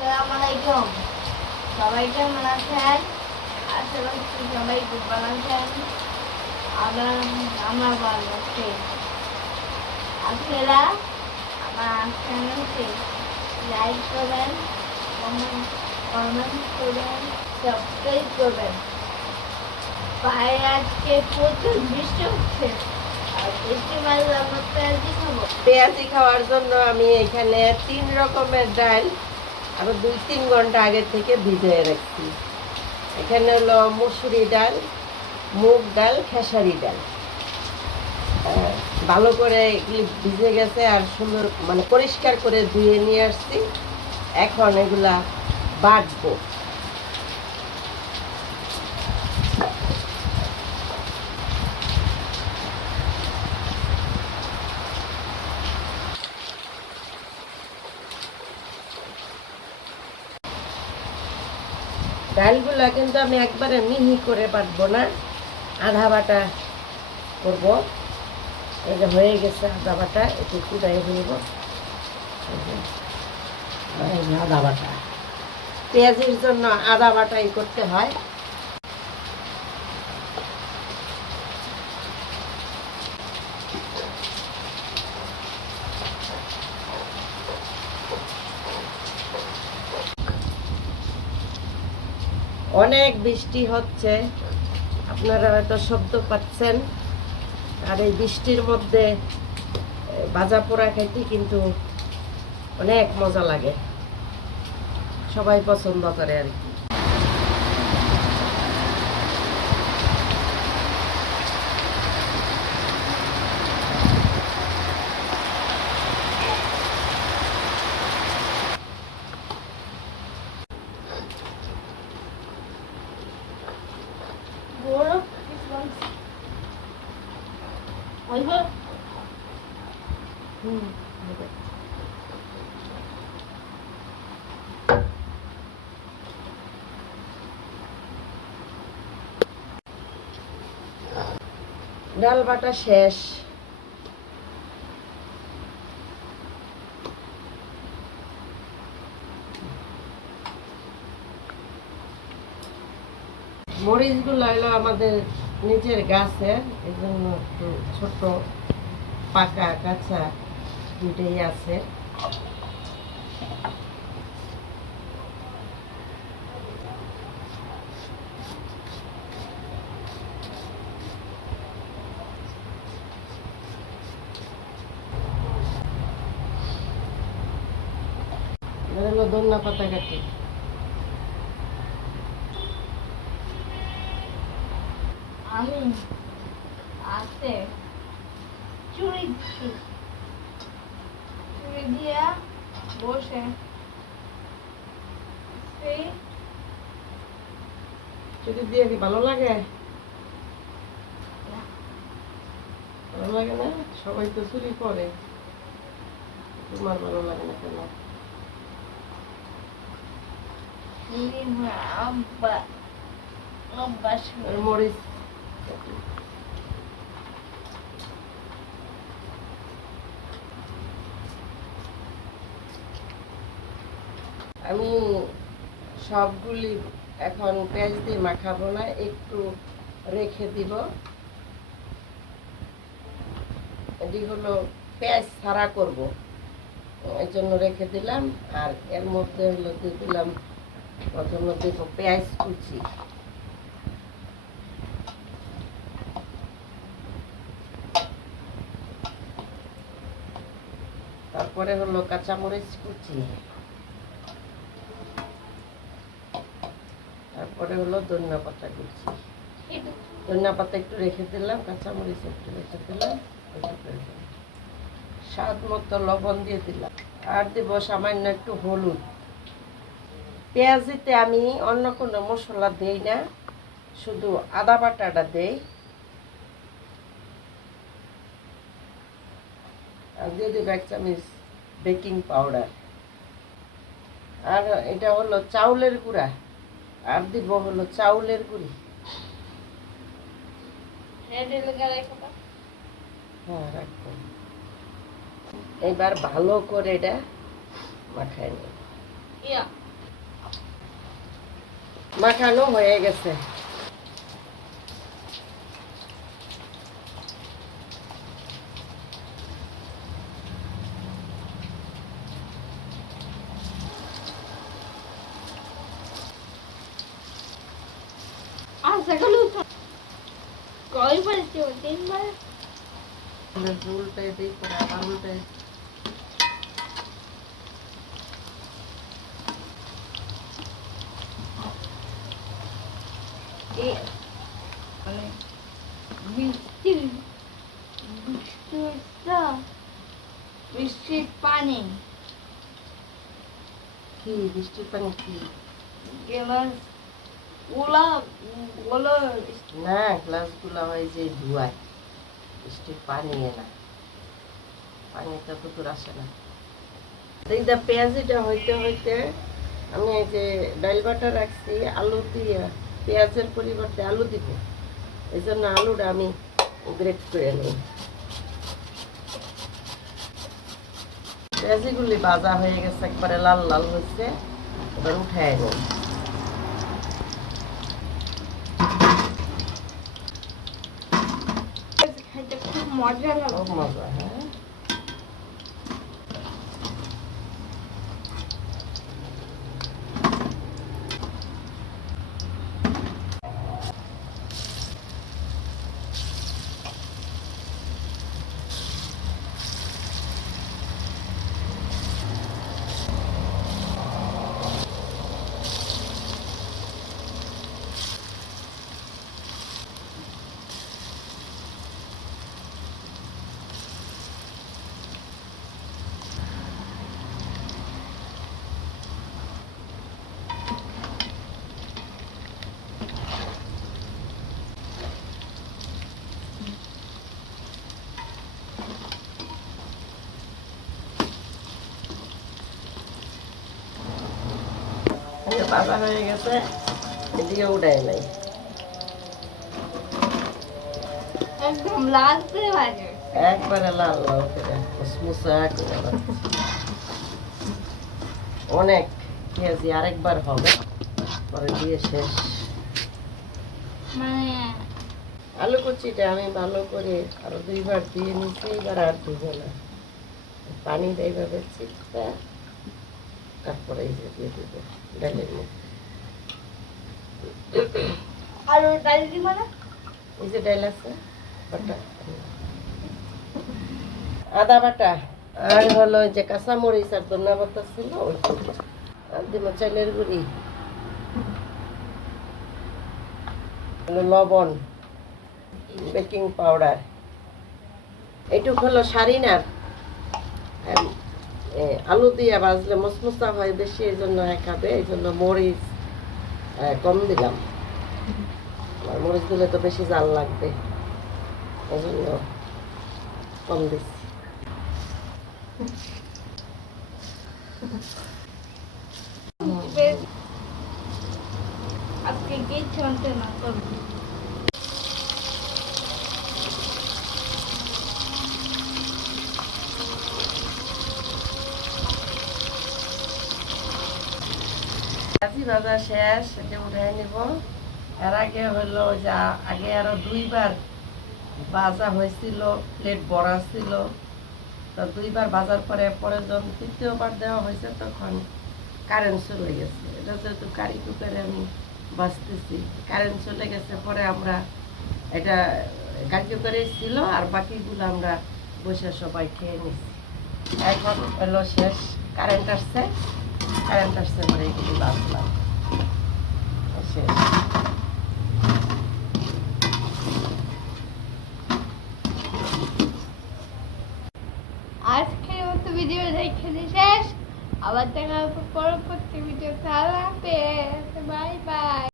আসসালামালাইকুম, সবাই কেমন আছেন? আশা করছি সবাই খুব ভালো আছেন। আমরা ভালো আছি। আপনারা আমার চ্যানেলকে লাইক করবেন, কমেন্ট করবেন, সাবস্ক্রাইব করবেন। বাইরে আজকে প্রচুর বৃষ্টি হচ্ছে, আর বৃষ্টি মাঝে আমরা পেঁয়াজি খাবো। পেঁয়াজি খাওয়ার জন্য আমি এখানে 3 রকমের ডাল আরো 2-3 ঘন্টা আগে থেকে ভিজিয়ে রাখছি। এখানে হলো মুসুরি ডাল, মুগ ডাল, খেসারি ডাল। ভালো করে এগুলি ভিজে গেছে আর সুন্দর মানে পরিষ্কার করে ধুয়ে নিয়ে আসছি। এখন এগুলা বাটবো। ডালগুলা কিন্তু আমি একবারে মিহি করে বাটবো না, আধা বাটা করব। এই যে হয়ে গেছে আধা বাটা, একটু কুড়াই ফেলবো। আধা বাটা পেঁয়াজির জন্য আধা বাটাই করতে হয়। অনেক বৃষ্টি হচ্ছে, আপনারা হয়তো শব্দ পাচ্ছেন। আর এই বৃষ্টির মধ্যে ভাজা পোড়া খাইতে কিন্তু অনেক মজা লাগে, সবাই পছন্দ করে আর কি। ডাল বাটা শেষ। মরিচগুলো হলো আমাদের নিজের গাছের, এই জন্য একটু ছোট পাকা কাঁচা দুইটাই আছে। হলো ধনিয়া পাতা কাটি। আমি আছে চুরি চুরি দিয়া বসে চুরি দিয়ে কি ভালো লাগে? ভালো লাগে না? সবাই তো চুরি করে, তোমার ভালো লাগে না কেন? মরিচ আমি সবগুলি এখন পেঁয়াজ দিয়ে মাখাবো না, একটু রেখে দিব। এটি হলো পেঁয়াজ ছাড়া করব, এই জন্য রেখে দিলাম। আর এর মধ্যে হলো দিয়ে দিলাম, প্রথম দেখো পেঁয়াজ কুচি, তারপরে হলো কাঁচামরিচ কুচি, তারপরে হলো ধনিয়া পাতা কুচি। ধনিয়া পাতা একটু রেখে দিলাম, কাঁচামরিচ একটু রেখে দিলাম, স্বাদ মতো লবণ দিয়ে দিলাম। আর দিব সামান্য একটু হলুদ। পেঁয়াজিতে আমি অন্য কোনো মশলা দেই না, শুধু আদা বাটাটা দেই। আর দিয়ে দিব 1 চামচ বেকিং পাউডার। আর এটা হলো চাউলের গুঁড়া, আর দিব হলো চাউলের গুঁড়ি। হ্যাঁ রাখবো। এবার ভালো করে এটা মাখাই নেব। মাখানো হয়ে গেছে। আচ্ছা গেলো তো কয়বার ছিল 3 বার। উল্টাই দিই, পরে আবার উল্টাই। মানে বৃষ্টির বৃষ্টির পানি কি বৃষ্টির পানি কি? গ্লাস গুলা গুলো না, গ্লাসগুলো হয় যে ধোয়ায়, বৃষ্টির পানি না, পানিটা তো তোর আসে না। এইটা পেঁয়াজিটা হইতে হইতে আমি এই যে ডাল বাটা রাখছি, আলু দিয়ে পেঁয়াজের পরিবর্তে আলু দিব, এই জন্য আলুটা আমি গ্রেট করে নিই। পেঁয়াজিগুলি ভাজা হয়ে গেছে, একবারে লাল লাল হয়েছে, এবার উঠায় নিই। খাইতে খুব মজা লাগে। খুব মজা, হ্যাঁ। ভাজা হয়ে গেছে, এদিকে উঠায় নাই। একদম লাল করে ভাজে, একবারে লাল লাল করে মুসমুসা করে ভাজছি। অনেক পেঁয়াজি, আরেকবার হবে, পরে দিয়ে শেষ। মানে আলু কুচিটা আমি ভালো করে আরো 2বার দিয়ে নিচ্ছি, এবার আর দিব না। পানিটা এইভাবে চিপটা তারপরে এই যে দিয়ে দিব ডালের মধ্যে। আর ডাল দিব না, এই যে ডাল আছে বাটা, আদা বাটা, আর হলো ওই যে কাঁচামরিচ আর ধনিয়া পাতা ছিল ওইটুকু, আর দিব চালের গুঁড়ি, হলো লবণ, বেকিং পাউডার। এইটুক হলো সারিনার। আলু দিয়ে ভাজলে মশমশা হয় বেশি, এই জন্য খাবে, এই জন্য মরিচ কম দিলাম। আর মরিচ দিলে তো বেশি জাল লাগবে, এই জন্য কম দিচ্ছি। আজকে কিচ্ছু আনতে না করবো। পেঁয়াজি ভাজা শেষ, এটা উঠাই নিব। এর আগে হলো যে আগে আরো 2বার ভাজা হয়েছিল, প্লেট ভরা ছিল, তো 2বার ভাজার পরে পরে যখন 3য়বার দেওয়া হয়েছে তখন কারেন্ট চলে গেছে। এটা যেহেতু কারি কুকারে আমি বাঁচতেছি, কারেন্ট চলে গেছে, পরে আমরা এটা কারি কুকারে ছিল, আর বাকিগুলো আমরা বসে সবাই খেয়ে নিছি। এখন হলো শেষ, কারেন্ট আসছে, কারেন্ট আসছে পরে এগুলি বাঁচলাম শেষ। আজকের মতো ভিডিও দেখে শেষ, আবার দেখা হবে পরবর্তী ভিডিওতে। আল্লাহ হাফেজ, বাই বাই।